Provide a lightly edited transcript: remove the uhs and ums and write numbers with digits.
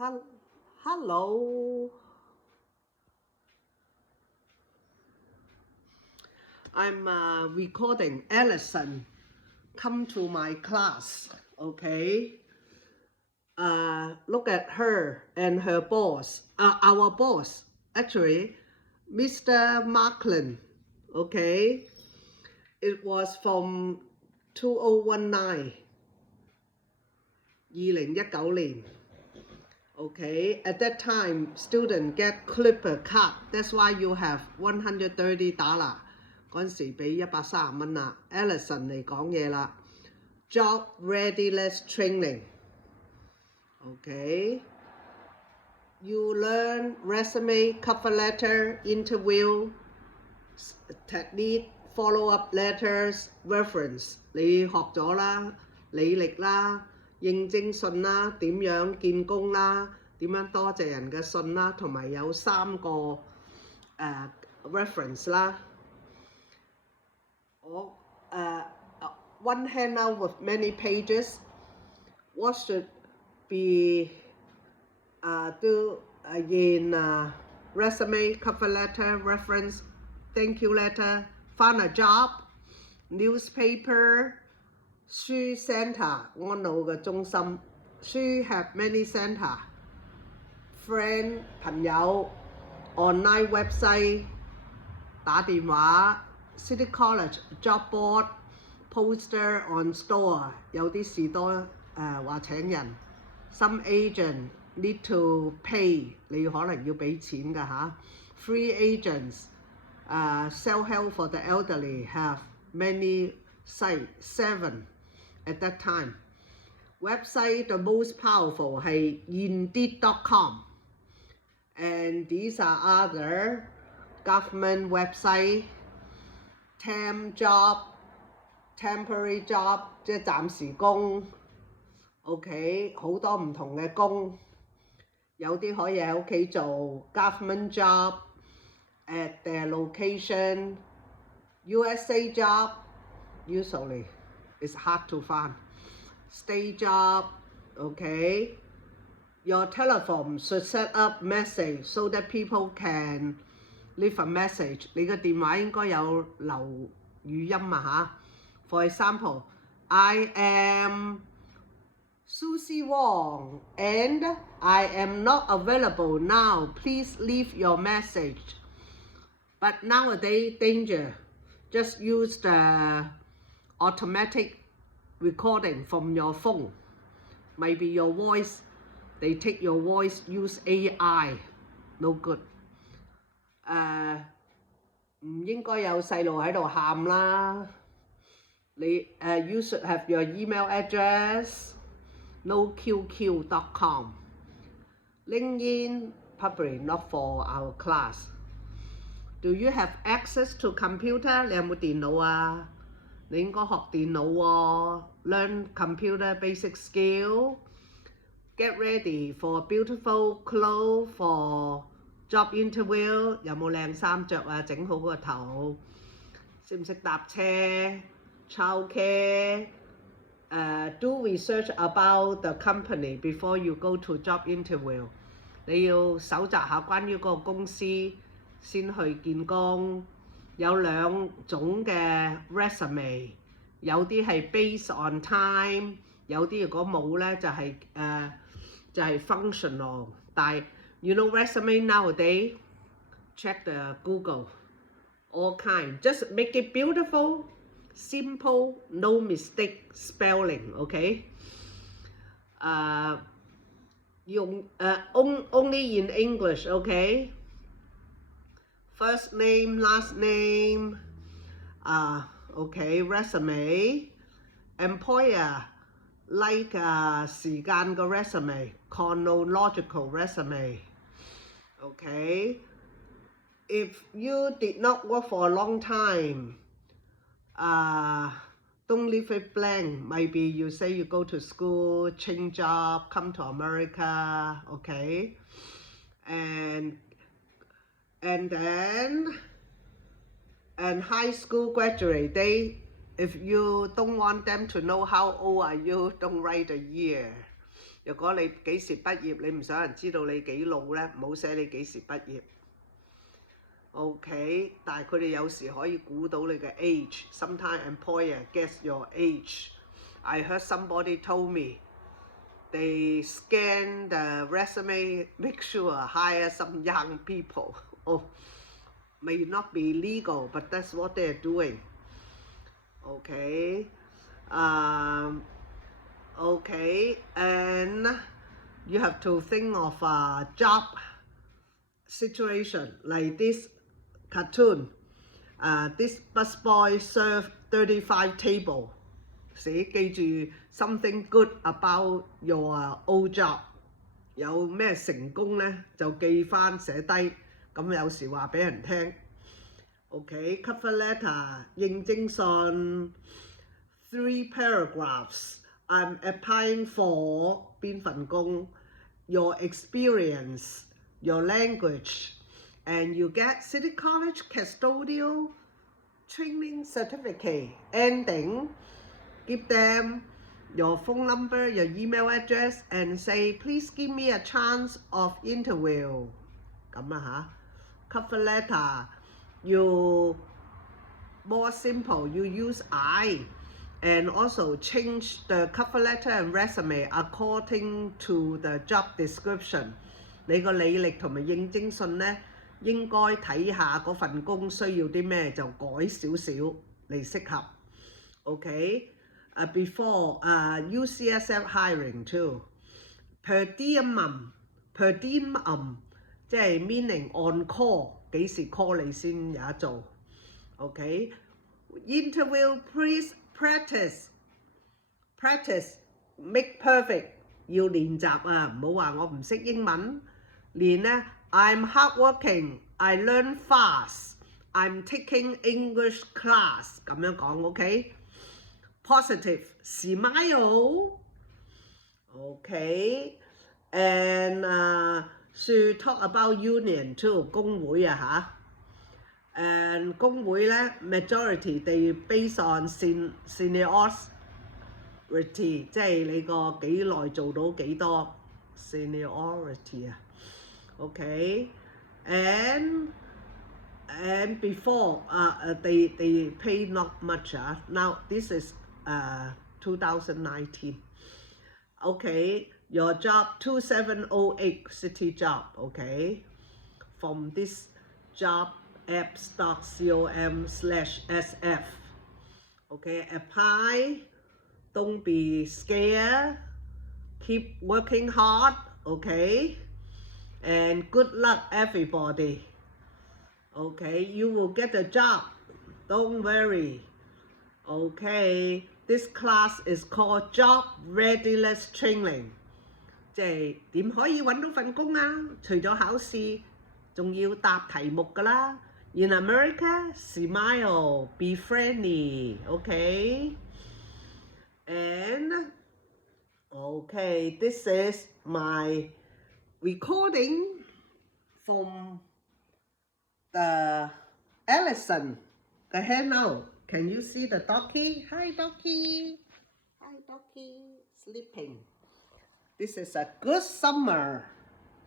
Hello. I'm recording. Alison, come to my class, okay? Look at her and her boss. Our boss, actually, Mr. Markland, okay? It was from 2019, 2019年. Okay, at that time, student get Clipper card. That's why you have $130.嗰陣時俾130蚊啦。Alison 嚟講嘢啦。Job readiness training. Okay, you learn resume, cover letter, interview technique, follow-up letters, reference. 你學咗啦，履歷啦。應徵信啦，點樣見工啦，點樣多謝人嘅信啦，同埋有3個reference 啦。One handout with many pages. What should be do in resume, cover letter, reference, thank you letter, find a job, newspaper.書 centre 安老嘅中心，書 have many centre friend 朋友 online website 打電話 City College job board poster on store 有啲士多話請人 some agent need to pay 你可能要俾錢㗎嚇 free agents self help for the elderly have many site 7 at that time. Website the most powerful 係 Indeed.com and these are other government website, temp job, temporary job 即係暫時工 OK 好多唔同嘅工，有啲可以喺屋企做 government job at their location, USA job usually it's hard to find. Stay job, okay? Your telephone should set up message so that people can leave a message. 你嘅電話應該有留語音啊嚇。For example, I am Susie Wong and I am not available now. Please leave your message. But nowadays, danger. Just use the automatic recording from your phone. Maybe your voice, they take your voice, use AI. No good. 唔應該有細路喺度喊啦。You should have your email address, noqq.com. LinkedIn, probably not for our class. Do you have access to computer? 你有冇電腦啊？你應該學電腦喎 ，learn computer basic skill. Get ready for beautiful clothes for job interview. 有冇靚衫着啊？整好個頭，識唔識搭車 ？Childcare. Do research about the company before you go to job interview. 你要搜集下關於嗰個公司先去見工。有2種嘅 resume， 有啲係 based on time， 有啲如果冇咧就係functional。但係 you know resume nowadays check the Google all kind just make it beautiful simple no mistake spelling okay only in English okay first name, last name, okay, resume, employer, like 時間個 resume, chronological resume, okay. If you did not work for a long time, don't leave it blank. Maybe you say you go to school, change job, come to America, okay, and high school graduate if you don't want them to know how old are you, don't write a year. 如果你幾時畢業，你唔想人知道你幾老呢，唔好寫你幾時畢業。OK， 但係佢哋有時可以估到你嘅 age. Sometimes employer guess your age. I heard somebody told me they scan the resume, make sure hire some young people. Oh, may not be legal, but that's what they're doing. Okay. Okay, and you have to think of a job situation like this cartoon. This busboy served 35 tables. 記住 something good about your old job. 有咩成功呢就記翻寫低，咁有時話俾人聽。OK, cover letter 應徵信 3 paragraphs. I'm applying for 邊份工 your experience, your language, and you get City College Custodial Training Certificate. Ending, give them your phone number, your email address, and say, please give me a chance of interview. 咁啊嚇 cover letter, you more simple, you use I. And also change the cover letter and resume according to the job description. 你個履歷同埋應徵信呢，應該睇下嗰份工需要啲咩就改少少嚟適合。OK, before UCSF hiring too. Per diem, 即係 meaning on call， 幾時 call 你先有得做。OK, interview please practice, make perfect. 要練習啊，唔好話我唔識英文。練呢 I'm hardworking, I learn fast, I'm taking English class 咁樣講 OK. Positive, smile. OK, and should talk about union too, 工會啊嚇。And 工會咧 majority they based on seniority， 即係你個幾耐做到幾多 seniority 啊。OK, and before they pay not much. Now this is 2019. Okay, your job 2708 city job. Okay, from this job apps.com/sf. Okay, apply. Don't be scared. Keep working hard. Okay, and good luck everybody. Okay, you will get a job. Don't worry. Okay, this class is called Job Readiness Training. 即係點可以揾到份工啊？除咗考試，仲要答題目㗎啦。In America, smile, be friendly, okay? And, okay, this is my recording from the Ellison, the hangout. Can you see the doggy? Hi, doggy. Hi, doggy. Sleeping. This is a good summer.